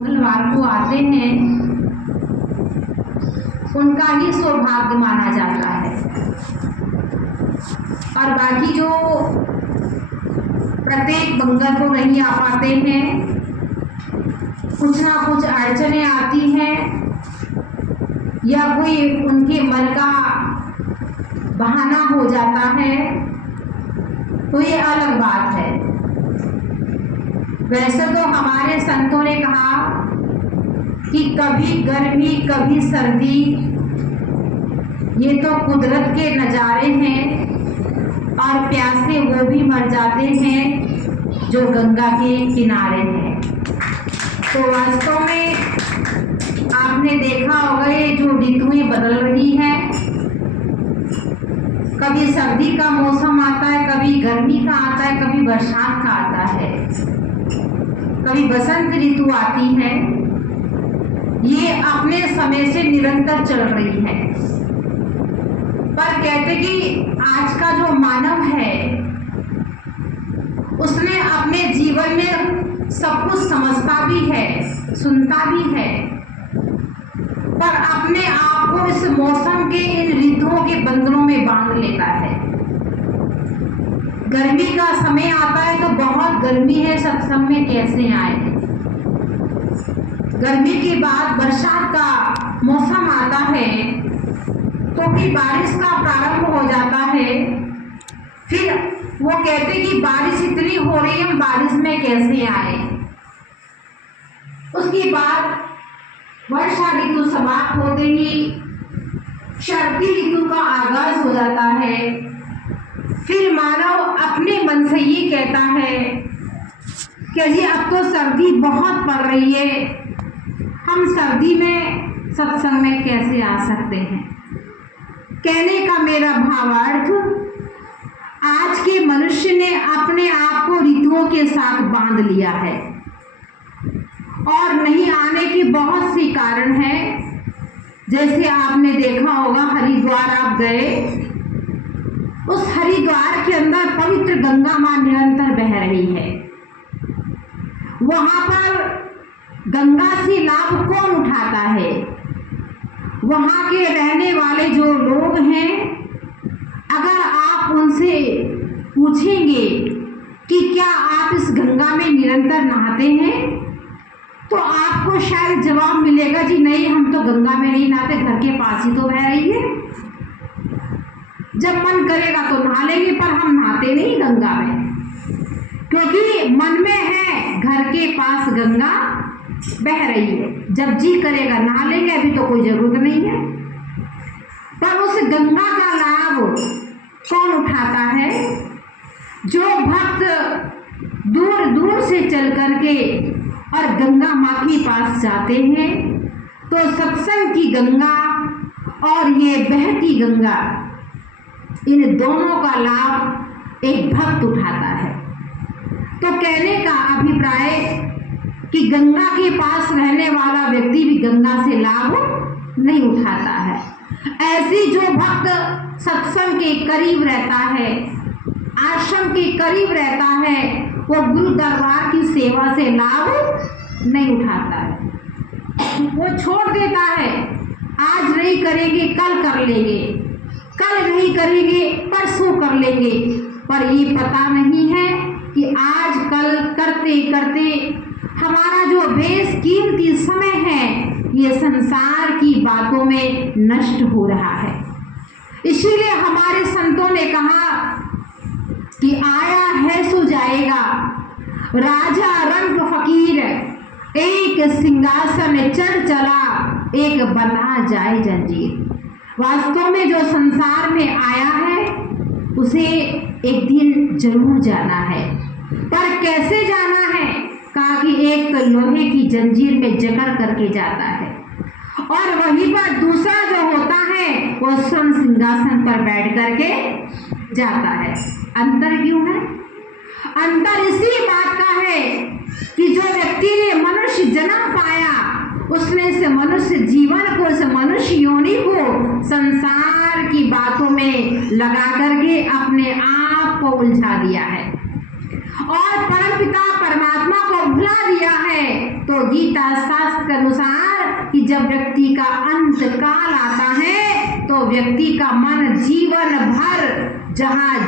मंगलवार को आते हैं उनका ही सौभाग्य माना जाता है। और बाकी जो प्रत्येक मंगल को नहीं आ पाते हैं, कुछ ना कुछ अड़चने आती हैं या कोई उनके मन का बहाना हो जाता है, तो ये अलग बात है। वैसे तो हमारे संतों ने कहा कि कभी गर्मी कभी सर्दी, ये तो कुदरत के नज़ारे हैं और प्यासे वो भी मर जाते हैं जो गंगा के किनारे हैं। तो वास्तव में आपने देखा होगा ये जो ऋतुएं बदल रही हैं, कभी सर्दी का मौसम आता है, कभी गर्मी का आता है, कभी बरसात का आता है, कभी बसंत ऋतु आती है। ये अपने समय से निरंतर चल रही है। पर कहते कि आज का जो मानव है उसने अपने जीवन में सब कुछ समझता भी है, सुनता भी है, पर अपने आप को इस मौसम के इन ऋतुओं के बंधनों में बांध लेता है। गर्मी का समय आता है तो बहुत गर्मी है, सत्संग में कैसे आए। गर्मी के बाद बरसात का मौसम आता है तो फिर बारिश का प्रारंभ हो जाता है। फिर वो कहते कि बारिश इतनी हो रही है, हम बारिश में कैसे आए। उसके बाद वर्षा ऋतु समाप्त होते ही शरदी ऋतु का आगाज हो जाता है। फिर मानव अपने मन से ये कहता है कि जी अब तो सर्दी बहुत पड़ रही है, हम सर्दी में सत्संग में कैसे आ सकते हैं। कहने का मेरा भावार्थ, आज के मनुष्य ने अपने आप को ऋतुओं के साथ बांध लिया है और नहीं आने के बहुत से कारण हैं। जैसे आपने देखा होगा, हरिद्वार आप गए, उस हरिद्वार के अंदर पवित्र गंगा मां निरंतर बह रही है। वहां पर गंगा से लाभ कौन उठाता है? वहां के रहने वाले जो लोग हैं, अगर आप उनसे पूछेंगे कि क्या आप इस गंगा में निरंतर नहाते हैं, तो आपको शायद जवाब मिलेगा जी नहीं, हम तो गंगा में नहीं नहाते, घर के पास ही तो बह रही है, जब मन करेगा तो नहा लेंगे, पर हम नहाते नहीं गंगा में, क्योंकि मन में है घर के पास गंगा बह रही है, जब जी करेगा नहा लेंगे, अभी तो कोई जरूरत नहीं है। पर उस गंगा का लाभ कौन उठाता है? जो भक्त दूर दूर से चल करके और गंगा माँ के पास जाते हैं, तो सत्संग की गंगा और ये बहती गंगा, इन दोनों का लाभ एक भक्त उठाता है। तो कहने का अभिप्राय कि गंगा के पास रहने वाला व्यक्ति भी गंगा से लाभ नहीं उठाता है। ऐसी जो भक्त सत्संग के करीब रहता है, आश्रम के करीब रहता है, वो गुरु दरबार की सेवा से लाभ नहीं उठाता है। वो छोड़ देता है, आज नहीं करेंगे कल कर लेंगे, कल नहीं करेंगे परसों कर लेंगे, पर ये पता नहीं है कि आज कल करते करते हमारा जो बेशकीमती समय है ये संसार की बातों में नष्ट हो रहा है। इसीलिए हमारे संतों ने कहा कि आया है सो जाएगा, राजा रंग फकीर, एक सिंहासन चढ़ चला, एक बना जाए जंजीर। वास्तव में जो संसार में आया है उसे एक दिन जरूर जाना है, पर कैसे जाना है? कहा कि एक तो लोहे की जंजीर में जकड़ करके जाता है और वहीं पर दूसरा जो होता है वो स्वर्ण सिंहासन पर बैठ करके जाता है। अंतर क्यों है? अंतर इसी बात का है कि जो व्यक्ति ने मनुष्य जन्म पाया, उसने इस मनुष्य जीवन को, इस मनुष्य योनि को संसार की बातों में लगा करके अपने आप को उलझा दिया है और परमपिता परमात्मा को भुला दिया है। तो गीता शास्त्र के अनुसार कि जब व्यक्ति का अंत काल आता है तो व्यक्ति का मन जीवन भर जहाँ